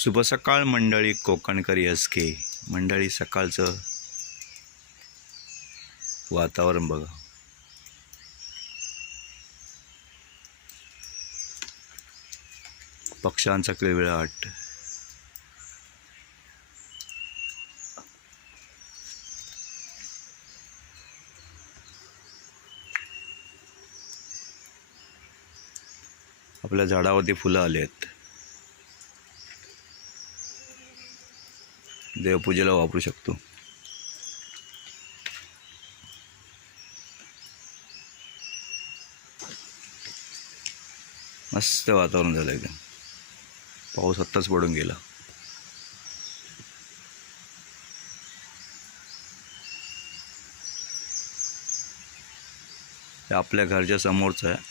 शुभ सकाळ मंडळी कोकणकरी असके मंडळी सकाळचं वातावरण बघा. पक्ष्यांचा किळविळाट आपल्या झाडावरती फुलं आली आहेत देवपूजेला वापरू शकतो. मस्त वातावरण झालं एकदम. पाऊस आत्ताच पडून गेला. हे आपल्या घरच्या समोरचं आहे.